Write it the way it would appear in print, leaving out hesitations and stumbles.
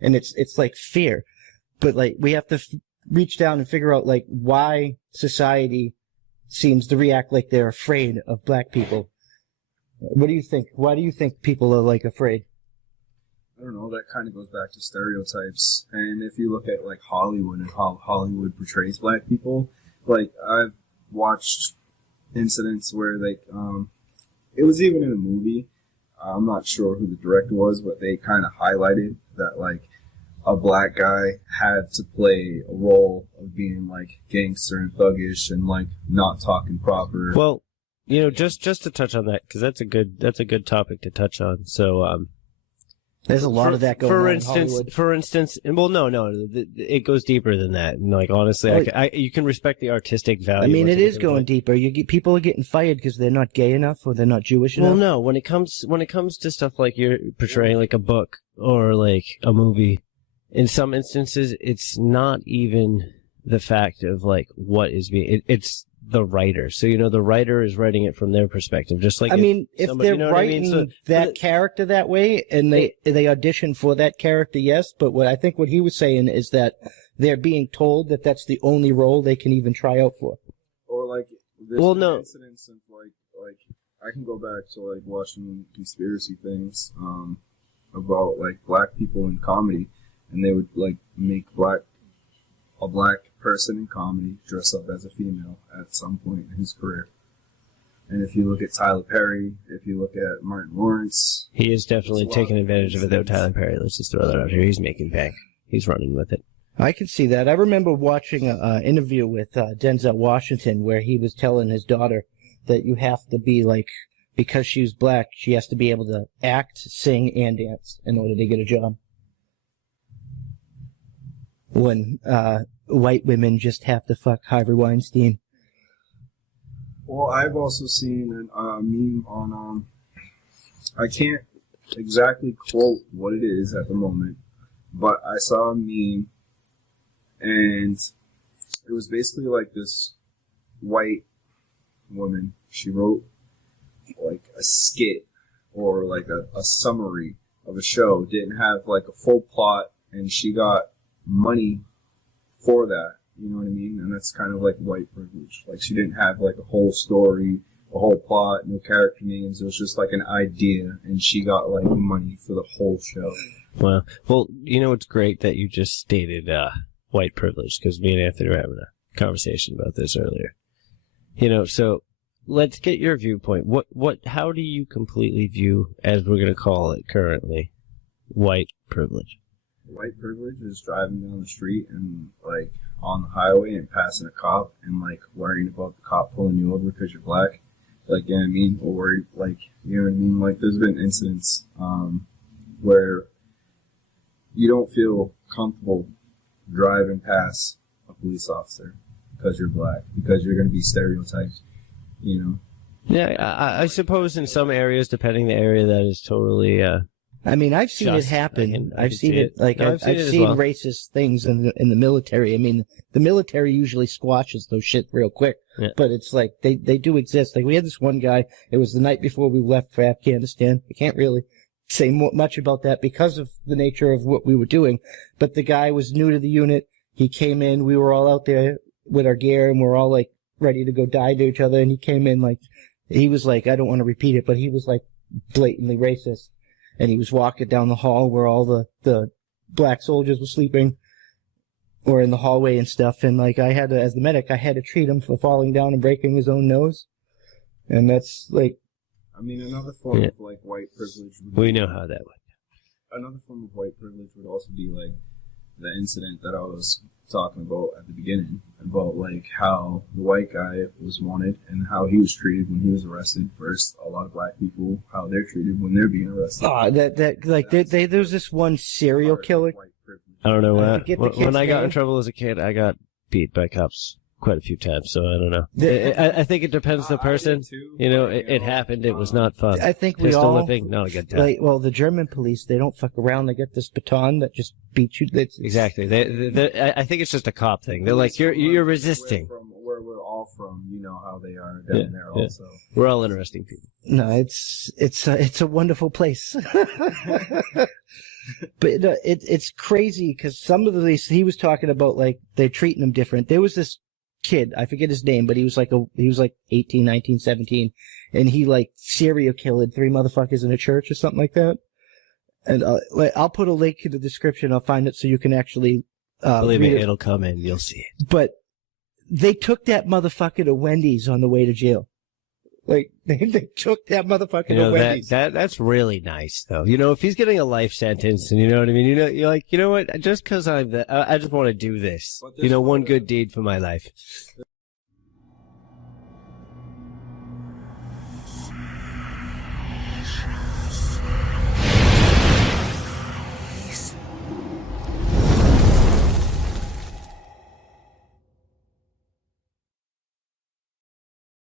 and it's like fear. But like we have to reach down and figure out like why society seems to react like they're afraid of black people. What do you think? Why do you think people are like afraid? I don't know, that kind of goes back to stereotypes. And if you look at like Hollywood and how Hollywood portrays black people, like I've watched incidents where like it was even in a movie. I'm not sure who the director was, but they kind of highlighted that like a black guy had to play a role of being like gangster and thuggish and like not talking proper. Well, you know, just to touch on that, because that's a good topic to touch on. So there's a lot of that going on in Hollywood. For instance, well, no, it goes deeper than that. And like honestly, you can respect the artistic value. I mean, it is going deeper. People are getting fired because they're not gay enough or they're not Jewish enough. Well, no, when it comes to stuff like you're portraying like a book or like a movie, in some instances, it's not even the fact of like what is being. It's the writer. So, you know, the writer is writing it from their perspective, just like if they're writing that character that way and they audition for that character, yes. But what he was saying is that they're being told that that's the only role they can even try out for. Or like, incidents of like I can go back to like watching conspiracy things about like black people in comedy, and they would like make a black person in comedy dress up as a female at some point in his career. And if you look at Tyler Perry, if you look at Martin Lawrence, he is definitely taking advantage of it though. Tyler Perry, let's just throw that out here. He's making bank. He's running with it. I can see that. I remember watching an interview with Denzel Washington where he was telling his daughter that you have to be like, because she's black, she has to be able to act, sing, and dance in order to get a job. When white women just have to fuck Harvey Weinstein. Well, I've also seen a meme on, I can't exactly quote what it is at the moment, but I saw a meme, and it was basically like this white woman. She wrote like a skit or like a summary of a show, didn't have like a full plot, and she got money for that, you know what I mean? And that's kind of like white privilege. Like, she didn't have like a whole story, a whole plot, no character names. It was just like an idea, and she got like money for the whole show. Well, you know, it's great that you just stated white privilege, because me and Anthony were having a conversation about this earlier. You know, so let's get your viewpoint. How do you completely view, as we're going to call it currently, white privilege? White privilege is driving down the street and like on the highway and passing a cop and like worrying about the cop pulling you over because you're black, like, you know what I mean, or worried, like, you know what I mean. Like, there's been incidents where you don't feel comfortable driving past a police officer because you're black, because you're going to be stereotyped, you know. Yeah, I suppose in some areas, depending the area, that is totally. I mean, I've seen it happen. I've seen it. Like, I've seen racist things in the military. I mean, the military usually squashes those shit real quick. Yeah. But it's like, they do exist. Like, we had this one guy, it was the night before we left for Afghanistan. I can't really say much about that because of the nature of what we were doing. But the guy was new to the unit. He came in, we were all out there with our gear, and we're all like ready to go die to each other. And he came in like, he was like, I don't want to repeat it, but he was like blatantly racist. And he was walking down the hall where all the black soldiers were sleeping, or in the hallway and stuff. And like, I had to, as the medic, I had to treat him for falling down and breaking his own nose. And that's like, I mean, another form of like white privilege. We know how that went. Another form of white privilege would also be like the incident that I was talking about at the beginning, about like how the white guy was wanted and how he was treated when he was arrested versus a lot of black people, how they're treated when they're being arrested. There's this one serial killer. I don't know what. When I got in trouble as a kid, I got beat by cops quite a few times, so I don't know. I think it depends on the person. You know, it happened. It was not fun. I think Pistol whipping, not a good time. Like, well, the German police, they don't fuck around. They get this baton that just beats you. Exactly. I think it's just a cop thing. They're like, you're resisting. Where we're all from, you know how they are down there also. We're all interesting people. No, it's a wonderful place. But it's crazy because some of these he was talking about like they're treating him different. There was this kid, I forget his name, but he was like 18, 19, 17, and he like serial killed 3 motherfuckers in a church or something like that. And I'll put a link in the description. I'll find it so you can actually believe me, it'll come in. You'll see it. But they took that motherfucker to Wendy's on the way to jail. Like, they took that motherfucker to Wendy's. That's really nice, though. You know, if he's getting a life sentence, and you know what I mean, you're like, you know what, just because I just want to do this. You know, one good deed for my life.